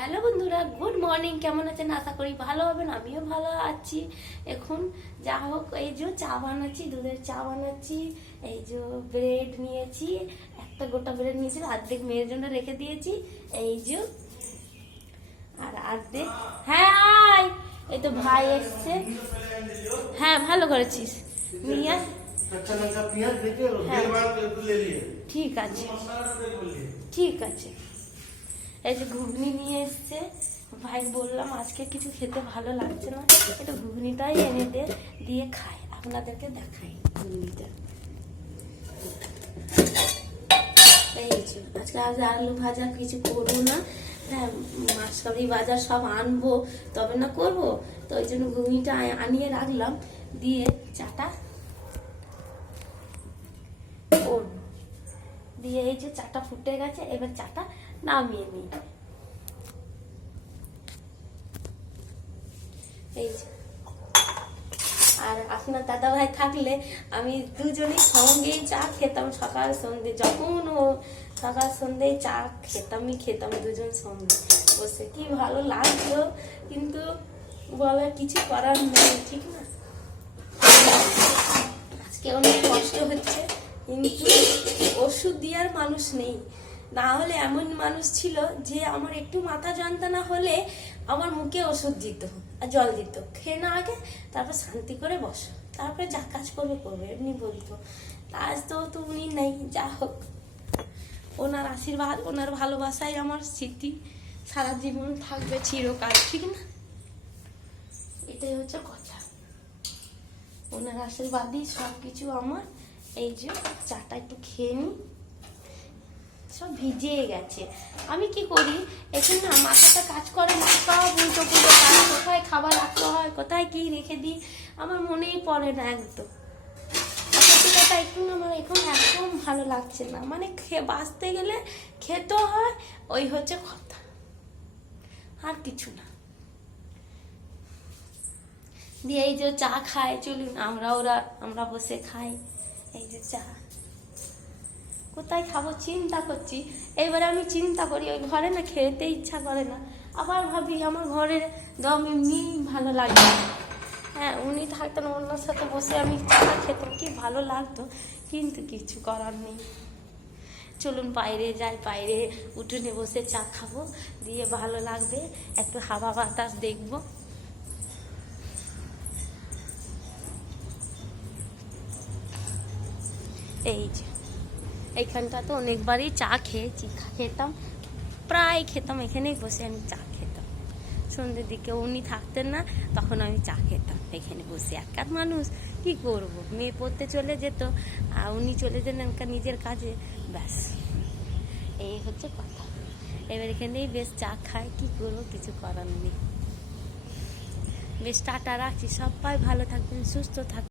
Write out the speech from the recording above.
Hello বন্ধুরা, good morning. কেমন আছেন? আশা করি ভালো হবেন। আমিও ভালো আছি। এখন যা হোক, এই যে চা বানাচ্ছি, দুধের চা বানাচ্ছি। এই যে ব্রেড নিয়েছি, একটা গোটা ব্রেড নিয়েছি, অর্ধেক মেয়ের জন্য রেখে দিয়েছি। এই যে আর অর্ধেক, হ্যাঁ আয়, এই তো ভাই এসছে। হ্যাঁ ভালো করেছিস, নিয়ে ঠিক আছে ঠিক আছে। এই যে ঘুগনি নিয়ে এসছে ভাই, বললাম আজকে কিছু খেতে ভালো লাগছে না, একটু ঘুগনিটাই এনে দিয়ে খাই, আপনাদেরকে দেখাই ঘুগনিটা। এই যে আজকে আলু ভাজা কিছু করবো না, হ্যাঁ মাছকাবি বাজার সব আনবো তবে না করবো, তো ওই জন্য ঘুগনিটা আনিয়ে রাখলাম, দিয়ে চাটা করবো। দিয়ে এই যে চাটা ফুটে গেছে, এবার চাটা নামিয়ে নিই। এই যে আর আপনার দাদা ভাই থাকলে আমি দুজনেই সঙ্গেই চা খেতাম, সকাল সন্ধ্যে, যখন ও সকাল সন্ধ্যেই চা খেতাম দুজন সঙ্গে বসে, কি ভালো লাগতো। কিন্তু বলে কিছু করার নেই, ঠিক না? আজকে অনেক কষ্ট হচ্ছে, কিন্তু ওষুধ দেওয়ার মানুষ নেই। না হলে এমন মানুষ ছিল যে আমার একটু মাথা যন্ত্রণা হলে আমার মুখে ওষুধ দিত আর জল দিত, খেয়ে না আগে, তারপর শান্তি করে বসো, তারপরে যা কাজ করবে এমনি বলতো। আজ তো উনি নেই। যা হোক, ওনার আশীর্বাদ, ওনার ভালোবাসাই আমার স্মৃতি সারা জীবন থাকবে চিরকাল, ঠিক না? এটাই হচ্ছে কথা, ওনার আশীর্বাদই সব কিছু আমার। এই যে চাটা একটু খেয়ে নিই, সব ভিজে গেছে। আমি কি করি, এখন না মাথাটা কাজ করে না, সব উল্টো পুল্টো কাজ, কোথায় খাবার রাখতে হয়, কোথায় কি রেখে দিই, আমার মনেই পড়ে না একদম। কথাটা একটু আমার এখন একদম ভালো লাগছে না, মানে বাঁচতে গেলে খেতে হয়, ওই হচ্ছে কথা, আর কিছু না। দিয়ে এই যে চা খাই, চলুন আমরা বসে খাই। এই যে চা কোথায় খাবো চিন্তা করছি। এবারে আমি চিন্তা করি, ওই ঘরে না খেতে ইচ্ছা করে না, আবার ভাবি আমার ঘরের দম এমনি ভালো লাগে। হ্যাঁ উনি থাকতেন, ওনার সাথে বসে আমি চা খেতাম, কি ভালো লাগতো, কিন্তু কিছু করার নেই। চলুন বাইরে যাই, বাইরে উঠোনে বসে চা খাবো, দিয়ে ভালো লাগবে, একটু হাওয়া বাতাস দেখবো। এই যে এইখানটা তো অনেকবারই চা খেতাম, প্রায় খেতাম, এখানেই বসে আমি চা খেতাম। সন্ধ্যের দিকে উনি থাকতেন না, তখন আমি চা খেতাম এখানে বসে। একার মানুষ কি করব, মেয়ে পড়তে চলে যেত আর উনি চলে যেতেন নিজের কাজে, ব্যাস এই হচ্ছে কথা। এবার এখানেই বেশ চা খাই, কি করবো, কিছু করার নেই। বেশ টাটা, রাখছি। সবাই ভালো থাকবেন, সুস্থ থাকবেন।